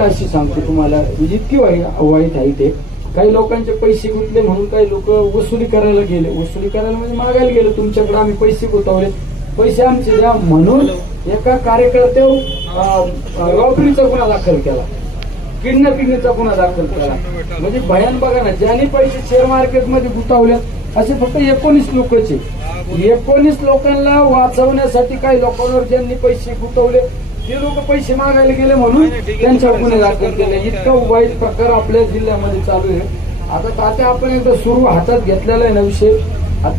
अशी सांगतो तुम्हाला, इतकी वाईट आहे ते. काही लोकांचे पैसे गुंतले म्हणून काही लोक वसुली करायला गेले, वसुली करायला म्हणजे मागायला गेले, तुमच्याकडे आम्ही पैसे गुंतवले, पैसे आमचे द्या म्हणून एका कार्यकर्त्यावर रॉबरीचा गुन्हा दाखल केला, किडनॅपिंगचा गुन्हा दाखल केला. म्हणजे भयान बघा ना, ज्यांनी पैसे शेअर मार्केटमध्ये गुंतवले असे फक्त 19 लोकच आहे. 19 लोकांना वाचवण्यासाठी काही लोकांवर ज्यांनी पैसे गुंतवले ते लोक पैसे मागायला गेले म्हणून त्यांच्यावर गुन्हे दाखल केले. इतका वाईट प्रकार आपल्या जिल्ह्यामध्ये चालू आहे. आता तात्या आपण एकदा सुरू हातात घेतलेला आहे ना विषय,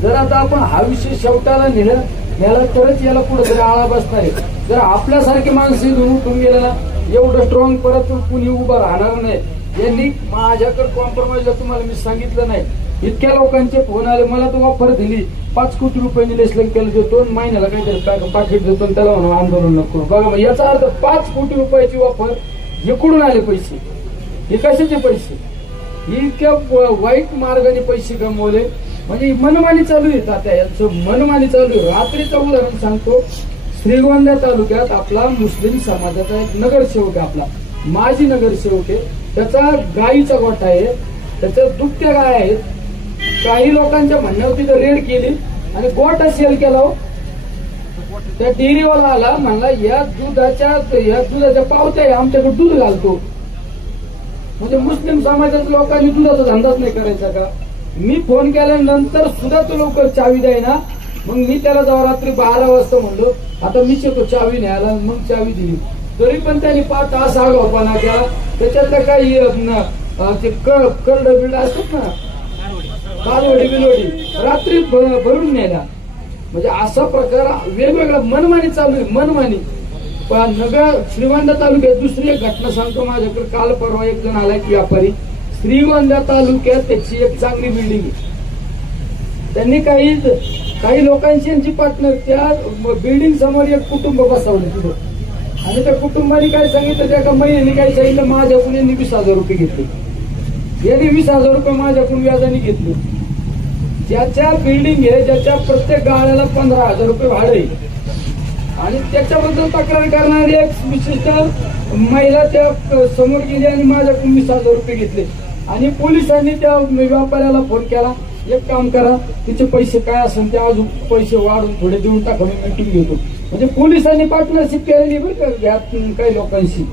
जर आता आपण हा विषय शेवटाला नेला तरच याला कुठेतरी आळा बसणार आहे. जर आपल्यासारखे माणसं इथून उठून गेले ना, एवढं स्ट्रॉंग परत कुणी उभं राहणार नाही. यांनी माझ्याकडे कॉम्प्रोमाइजला तुम्हाला मी सांगितलं नाही, इतक्या लोकांचे फोन आले, मला तो ऑफर दिली 5 कोटी रुपयांनी लेसलन केलं, 2 महिन्याला काहीतरी पाकिट देतो त्याला म्हणून आंदोलन नको. बघा याचा अर्थ 5 कोटी रुपयाची ऑफर इकडून आले पैसे, हे कशाचे पैसे, इतक्या वाईट मार्गाने पैसे गमवले. म्हणजे मनमानी चालू आहे तात्या, यांचं मनमानी चालू आहे. रात्रीचं उदाहरण सांगतो, श्रीगोंदा तालुक्यात आपला मुस्लिम समाजाचा एक नगरसेवक आहे, आपला माजी नगरसेवक आहे, त्याचा गायीचा गोठा आहे, त्याच्या दुभत्या गाय आहेत. काही लोकांच्या म्हणण्यावरती तर रेड केली आणि गोठा सेल केला. त्या डेअरीवाला आला, म्हणला या दुधाच्या पावत्या आहे, आमच्याकडे दूध घालतो. म्हणजे मुस्लिम समाजाच्या लोकांनी दुधाचा धंदाच नाही करायचा का? मी फोन केल्यानंतर सुद्धा तो लवकर चावी द्यायना. मग मी त्याला जेव्हा रात्री 12 वाजता म्हणलो आता मीच येतो चावी न्यायला, मग चावी दिली. तरी पण त्यांनी 5 तास आगाऊपणा केला. त्याच्यातल्या काही करड बिल्ड असतात ना, कालवडी बिलवडी रात्री भरून न्यायला. म्हणजे असा प्रकार वेगवेगळा मनमानी चालू आहे, मनमानी. पण श्रीगोंदा तालुक्यात दुसरी एक घटना सांगतो. माझ्याकडे काल परवा एक जण आलाय व्यापारी, श्रीगोंदा तालुक्यात त्याची एक चांगली बिल्डिंग आहे. त्यांनी काही लोकांची यांची पार्टनर त्या बिल्डिंग समोर एक कुटुंब बसवलं तिथं, आणि त्या कुटुंबाने काय सांगितलं, त्या एका महिन्याने काय सांगितलं, माझ्याकडून यांनी 20,000 रुपये घेतले. यांनी 20,000 रुपये माझ्याकडून व्याजाने घेतले. ज्याच्या बिल्डिंग आहे, ज्याच्या प्रत्येक गाळ्याला 15,000 रुपये भाडं आहे, आणि त्याच्याबद्दल तक्रार करणारी एक विशिष्ट महिला त्या समोर गेली आणि माझ्याकडून 20,000 रुपये घेतले. आणि पोलिसांनी त्या व्यापाऱ्याला फोन केला, एक काम करा, तिचे पैसे काय असेल ते अजून पैसे वाढून थोडे देऊन टाका, मी मीटिंग घेतो. म्हणजे पोलिसांनी पार्टनरशिप केलेली बरं का काही लोकांशी,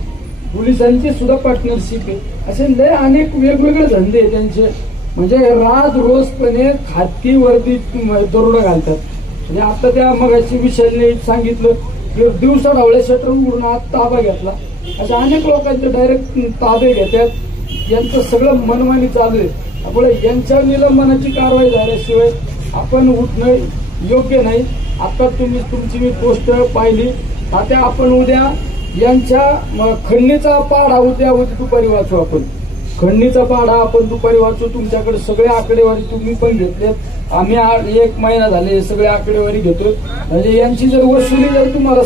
पोलिसांची सुद्धा पार्टनरशिप आहे. असे लय अनेक वेगवेगळे धंदे त्यांचे. म्हणजे रात रोजपणे खाजगी वर्दी दरोडा घालतात. म्हणजे आता त्या मगाशी विषयाने सांगितलं की दिवसा ढवळे शटर उघडून आत ताबा घेतला. अशा अनेक लोकांचे डायरेक्ट ताबे घेतात. यांचं सगळं मनमानी चालू आहे. त्यामुळे यांच्या निलंबनाची कारवाई झाल्याशिवाय आपण उठणं योग्य नाही. आता तुमची मी पोस्ट पाहिली, आता आपण उद्या यांच्या खंडणीचा पाढा उद्या दुपारी वाचू. आपण खंडणीचा पाढा आपण दुपारी वाचू. तुमच्याकडे सगळे आकडेवारी तुम्ही पण घेतलेत, आम्ही 1 महिना झाले सगळे आकडेवारी घेतो. म्हणजे यांची जर वसुली जर तुम्हाला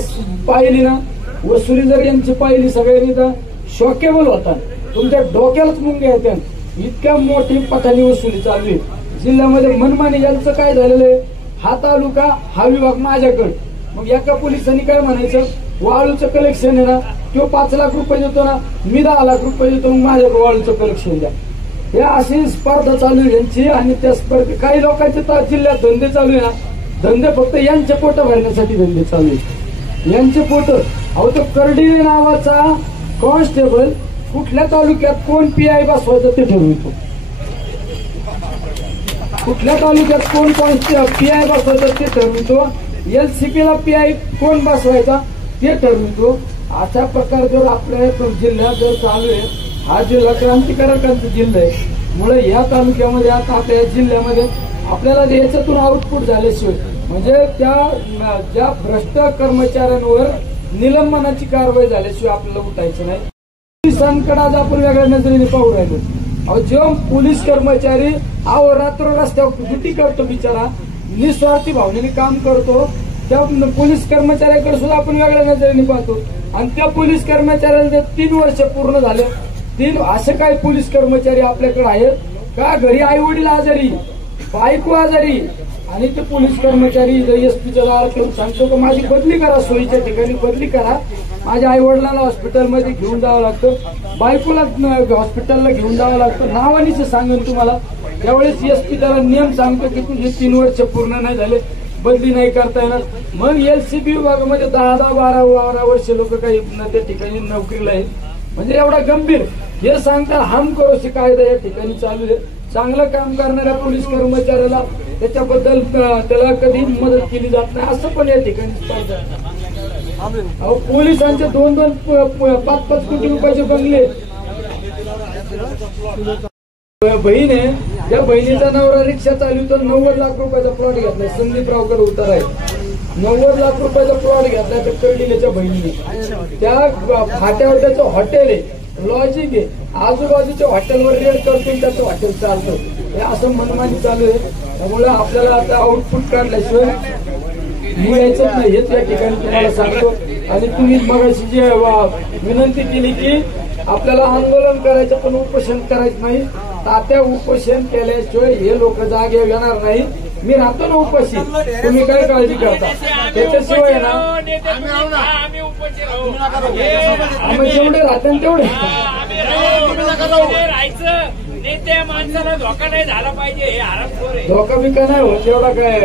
पाहिली ना, वसुली जर यांची पाहिली सगळ्यांनी तर शॉकेबल होता, तुमच्या डोक्यालाच मुंग्या येत्या. इतक्या मोठी पठाणी वसुली चालू आहे जिल्ह्यामध्ये. मनमानी यांचं काय झालेलं आहे, हा तालुका हा विभाग माझ्याकडे. मग एका पोलिसांनी काय म्हणायचं, वाळूचं कलेक्शन आहे ना, तो 5 लाख रुपये देतो ना, मी 10 लाख रुपये देतो, मग माझ्याकडे वाळूचं कलेक्शन द्या. हे अशी स्पर्धा चालू आहे यांची. आणि त्या स्पर्धे काही लोकांचे जिल्ह्यात धंदे चालू आहे ना, धंदे फक्त यांचे पोट भरण्यासाठी धंदे चालू आहे, यांचे पोट. अहो तो करडी नावाचा कॉन्स्टेबल कुठल्या तालुक्यात कोण PI बसवायचं ते ठरवितो, कुठल्या तालुक्यात कोण PI बसवायचं ते ठरवितो, LCP ला PI कोण बसवायचा ते ठरवितो. अशा प्रकार जर आपल्या जिल्ह्यात जर चालू आहे, हा जिल्हा क्रांतिकारकांचा जिल्हा आहे. मुळे या तालुक्यामध्ये आता आपल्या जिल्ह्यामध्ये आपल्याला याच्यातून आउटपुट झाल्याशिवाय, म्हणजे त्या ज्या भ्रष्ट कर्मचाऱ्यांवर निलंबनाची कारवाई झाल्याशिवाय आपल्याला उठायचं नाही. पोलिसांकडे आज आपण वेगळ्या नजरेने पाहू राहिलो. अहो जेव्हा पोलीस कर्मचारी रात्र रस्त्यावर ड्युटी करतो, बिचारा निस्वार्थी भावनेने काम करतो, त्या पोलीस कर्मचाऱ्याकडे सुद्धा आपण वेगळ्या नजरेने पाहतो. आणि त्या पोलीस कर्मचाऱ्यांचे 3 वर्ष पूर्ण झाले. असे काही पोलीस कर्मचारी आपल्याकडे आहेत का घरी आई वडील आजारी, बायको आजारी, आणि ते पोलीस कर्मचारी एसपीच्या दारात येऊन सांगतो की माझी बदली करा, सोयीच्या ठिकाणी बदली करा, माझ्या आई वडिलांना हॉस्पिटलमध्ये घेऊन जावं लागतं, बायकोला हॉस्पिटलला घेऊन जावं लागतं, नावानीच सांगेन तुम्हाला. त्यावेळेस एसपी त्याला नियम सांगतो की तुझे 3 वर्ष पूर्ण नाही झाले, बदली नाही करता येणार. मग एलसीबी विभागामध्ये 10-12 वर्ष लोक काही त्या ठिकाणी नोकरीला आहेत. म्हणजे एवढा गंभीर हे सांगता हम करोशी कायदा या ठिकाणी चालू आहे. चांगलं काम करणाऱ्या पोलीस कर्मचाऱ्याला त्याच्याबद्दल त्याला कधी मदत केली जात नाही, असं पण या ठिकाणी अहो पोलिसांचे 2-5 कोटी रुपयाचे बंगले. बहीण आहे, त्या बहिणीचा नवरा रिक्षा चालवतो, 90 लाख रुपयाचा प्लॉट घेतलाय. संदीप रावकर उतार आहे, 90 लाख रुपयाचा प्लॉट घेतलाय त्या कर्डिलेच्या बहिणीने. त्या फाट्यावर त्याचं हॉटेल आहे, लॉजिंग आहे, आजूबाजूच्या हॉटेलवर रेड करतो, त्याचं हॉटेल चालतं. हे असं मनमानी चालू आहे. त्यामुळे आपल्याला आता आउटपुट काढल्याशिवाय यायचं नाही, हेच या ठिकाणी तुम्हाला सांगतो. आणि तुम्ही मगाशी जे विनंती केली की आपल्याला आंदोलन करायचं पण उपोषण करायचं नाही, तात्या उपोषण केल्याशिवाय हे लोक जागे येणार नाही. मी राहतो ना उपाशी, तुम्ही काय काळजी करता? त्याच्याशिवाय ना आम्ही जेवढे राहते तेवढे त्या माणसाला धोका नाही झाला पाहिजे. हे आरामखोर आहे, धोका बिका नाही होत एवढा काय.